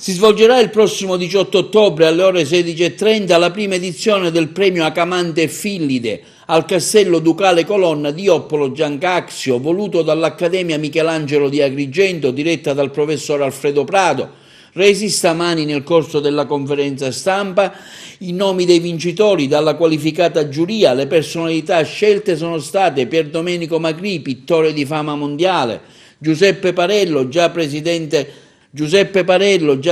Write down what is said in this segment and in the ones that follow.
Si svolgerà il prossimo 18 ottobre alle ore 16:30 la prima edizione del premio Acamante e Fillide al Castello Ducale Colonna di Oppolo Giancazio, voluto dall'Accademia Michelangelo di Agrigento, diretta dal professor Alfredo Prado. Resi stamani nel corso della conferenza stampa i nomi dei vincitori dalla qualificata giuria. Le personalità scelte sono state Pierdomenico Macri, pittore di fama mondiale, Giuseppe Parello, già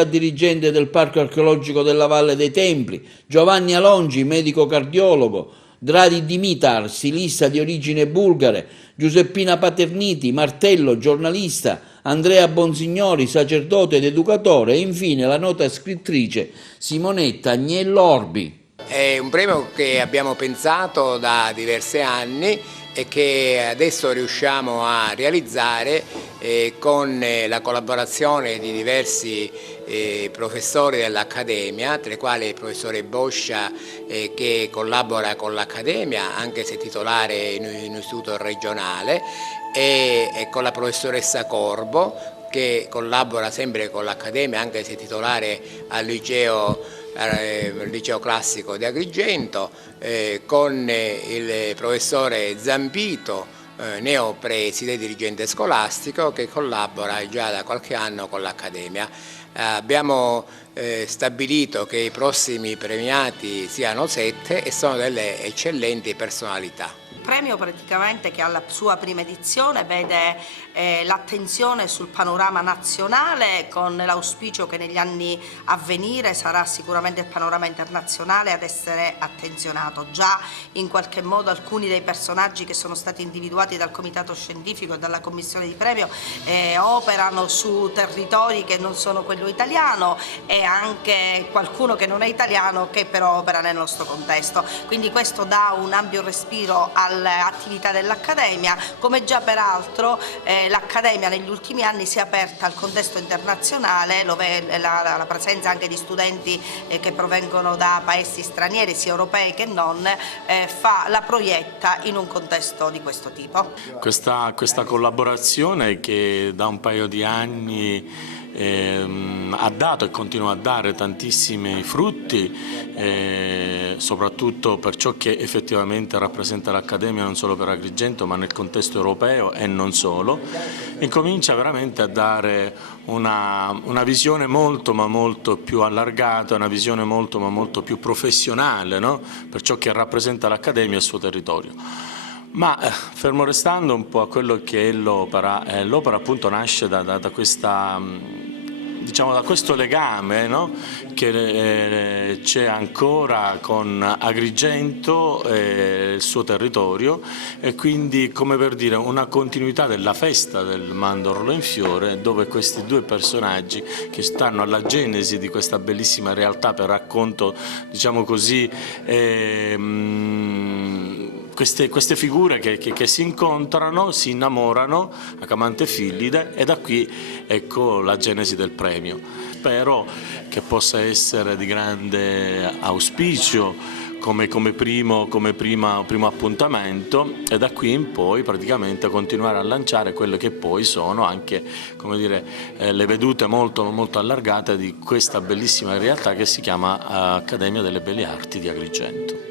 dirigente del Parco Archeologico della Valle dei Templi, Giovanni Alongi, medico cardiologo, Dradi Dimitar, stilista di origine bulgare, Giuseppina Paterniti, martello, giornalista, Andrea Bonsignori, sacerdote ed educatore, e infine la nota scrittrice Simonetta Agnello Orbi. È un premio che abbiamo pensato da diversi anni e che adesso riusciamo a realizzare con la collaborazione di diversi professori dell'Accademia, tra i quali il professore Boscia che collabora con l'Accademia, anche se titolare in un istituto regionale, e con la professoressa Corbo, che collabora sempre con l'Accademia, anche se titolare al liceo classico di Agrigento, con il professore Zampito, neopreside, dirigente scolastico, che collabora già da qualche anno con l'Accademia. Abbiamo stabilito che i prossimi premiati siano 7 e sono delle eccellenti personalità. Il premio praticamente, che alla sua prima edizione vede l'attenzione sul panorama nazionale, con l'auspicio che negli anni a venire sarà sicuramente il panorama internazionale ad essere attenzionato. Già in qualche modo alcuni dei personaggi che sono stati individuati dal comitato scientifico e dalla commissione di premio operano su territori che non sono quello italiano, e anche qualcuno che non è italiano che però opera nel nostro contesto. Quindi questo dà un ampio respiro all'attività dell'Accademia, come già peraltro l'Accademia negli ultimi anni si è aperta al contesto internazionale, dove la presenza anche di studenti che provengono da paesi stranieri, sia europei che non, la proietta in un contesto di questo tipo. Questa collaborazione che da un paio di anni ha dato e continua a dare tantissimi frutti, soprattutto per ciò che effettivamente rappresenta l'Accademia non solo per Agrigento ma nel contesto europeo e non solo, incomincia veramente a dare una visione molto ma molto più allargata, una visione molto ma molto più professionale, no? Per ciò che rappresenta l'Accademia e il suo territorio. Ma fermo restando un po' a quello che è l'opera appunto nasce da questa, diciamo, da questo legame, no? Che c'è ancora con Agrigento e il suo territorio, e quindi, come per dire, una continuità della festa del mandorlo in fiore, dove questi due personaggi che stanno alla genesi di questa bellissima realtà per racconto, diciamo così, queste figure che si incontrano, si innamorano, Acamante e Fillide, e da qui ecco la genesi del premio. Spero che possa essere di grande auspicio come primo appuntamento, e da qui in poi praticamente continuare a lanciare quelle che poi sono anche, come dire, le vedute molto, molto allargate di questa bellissima realtà che si chiama Accademia delle Belle Arti di Agrigento.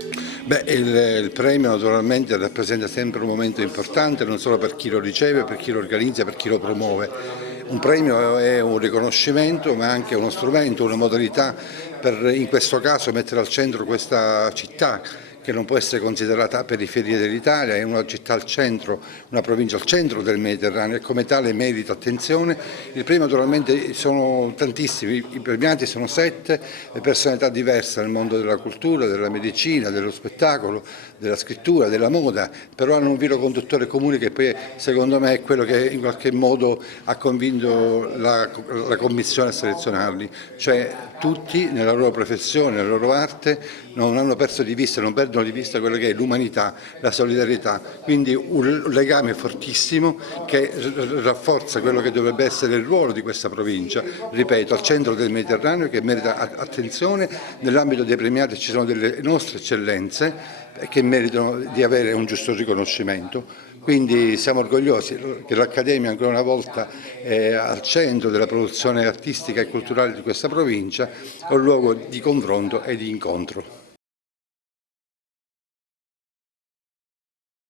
Il premio naturalmente rappresenta sempre un momento importante, non solo per chi lo riceve, per chi lo organizza, per chi lo promuove. Un premio è un riconoscimento, ma anche uno strumento, una modalità per, in questo caso, mettere al centro questa città, che non può essere considerata periferia dell'Italia, è una città al centro, una provincia al centro del Mediterraneo, e come tale merita attenzione. Il premio naturalmente sono tantissimi, i premiati sono 7, personalità diverse nel mondo della cultura, della medicina, dello spettacolo, della scrittura, della moda, però hanno un filo conduttore comune che poi secondo me è quello che in qualche modo ha convinto la commissione a selezionarli, cioè tutti nella loro professione, nella loro arte non hanno perso di vista, non perdono di vista quello che è l'umanità, la solidarietà, quindi un legame fortissimo che rafforza quello che dovrebbe essere il ruolo di questa provincia, ripeto, al centro del Mediterraneo, che merita attenzione. Nell'ambito dei premiati ci sono delle nostre eccellenze che meritano di avere un giusto riconoscimento. Quindi siamo orgogliosi che l'Accademia ancora una volta è al centro della produzione artistica e culturale di questa provincia, è un luogo di confronto e di incontro.